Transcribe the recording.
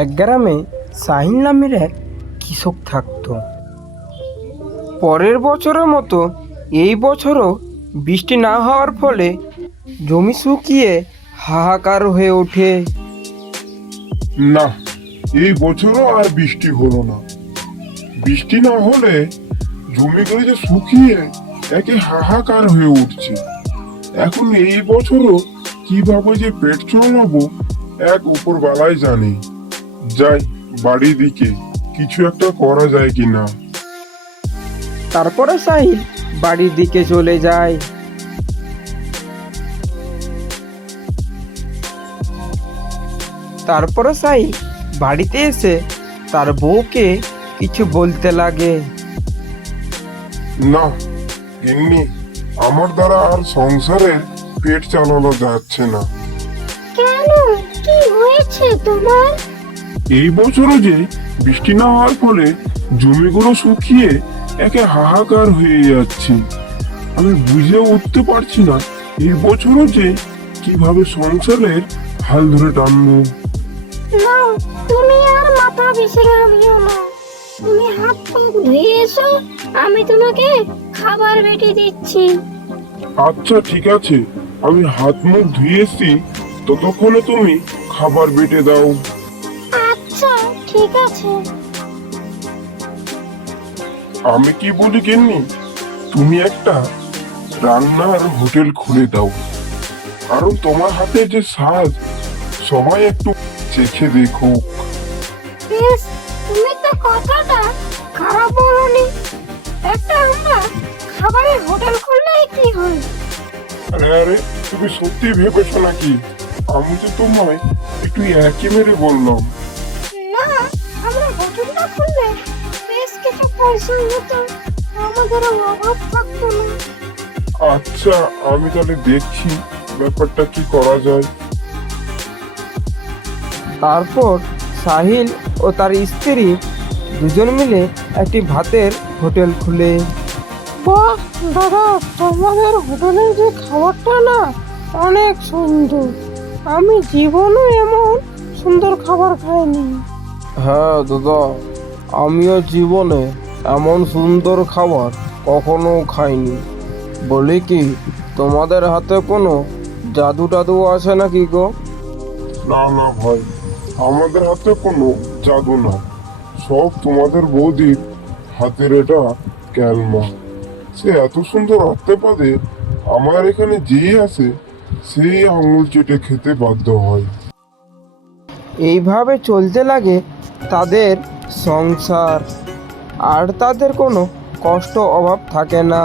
এক গ্রামে সাহিল নামের এক কৃষক থাকতো। পরের বছরের মতো এই বছরও বৃষ্টি না হওয়ার ফলে জমি শুকিয়ে হাহাকার হয়ে ওঠে। না, এই বছরও আর বৃষ্টি হলো না। বৃষ্টি না হলে জমিগুলো যে শুকিয়ে একে হাহাকার হয়ে উঠছে। এখন এই বছরও কিভাবে যে পেট চালাবো এক উপরওয়ালাই জানে। যাই বাড়ির দিকে, কিছু একটা করা যায় কিনা। তারপরে সাহিল বাড়ির দিকে চলে যায়। তারপরে সাহিল বাড়িতে এসে তার বউকে কিছু বলতে লাগে। না গিন্নি, আমার দ্বারা আর সংসারের পেট চালানো যাচ্ছে না। কেন, কি হয়েছে তোমার? এই বছরও যে বৃষ্টি না হওয়ার ফলে জমিগুলো শুকিয়ে একে হাহাকার হয়ে যাচ্ছে। আমি বুঝে উঠতে পারছি না এই বছরও যে কিভাবে সংসারের হাল ধরে টানবো। না, তুমি আর মাথা বিশ্রামিও না। তুমি হাত মুখ ধুয়ে এসো, আমি তোমাকে খাবার বেটে দিচ্ছি। আচ্ছা ঠিক আছে, আমি হাত মুখ ধুয়েছি, ততক্ষণে তুমি খাবার বেটে দাও। আচ্ছা ঠিক আছে। আমি কি বলি গিন্নি, তুমি একটা রান্নার হোটেল খুলে দাও, কারণ তোমার হাতে যে স্বাদ সবাই একটু চেখে দেখুক। বেশ, তুমি তো কথাটা খারাপ বলনি। একটা আমরা খাবারের হোটেল খুললেই কি হয়? আরে আরে, তুমি সত্যি ভেবেছো নাকি? আমি তো তোমায় একটু একই মেরে বললাম। না, আমরা হোটেলটা খুললে বেশ কিছু পয়সা হতো, আমাদের অভাব থাকতো না। আচ্ছা, আমি তাহলে দেখছি ব্যাপারটা কি করা যায়। তারপর সাহিল ও তার স্ত্রী দুজন মিলে একটি ভাতের হোটেল খুলে। বাহ দাদা, তোমাদের হোটেলের যে খাবারটা না অনেক সুন্দর। আমি জীবনে এমন সুন্দর খাবার খাইনি। হ্যাঁ দাদা, আমিও জীবনে এমন সুন্দর খাবার কখনো খাইনি। বলি কি, তোমাদের হাতে কোনো জাদু টাদু আছে নাকি গো? না না ভাই, আমাদের হাতে কোনো জাদু না, সব তোমাদের বৌদির হাতের এটা ক্যালমা। সে এত সুন্দর রাখতে পারে, আমার এখানে যে আসে সেই আঙুল চেটে খেতে বাধ্য হয়। এইভাবে চলতে লাগে তাদের সংসার, আর তাদের কোনো কষ্ট অভাব থাকে না।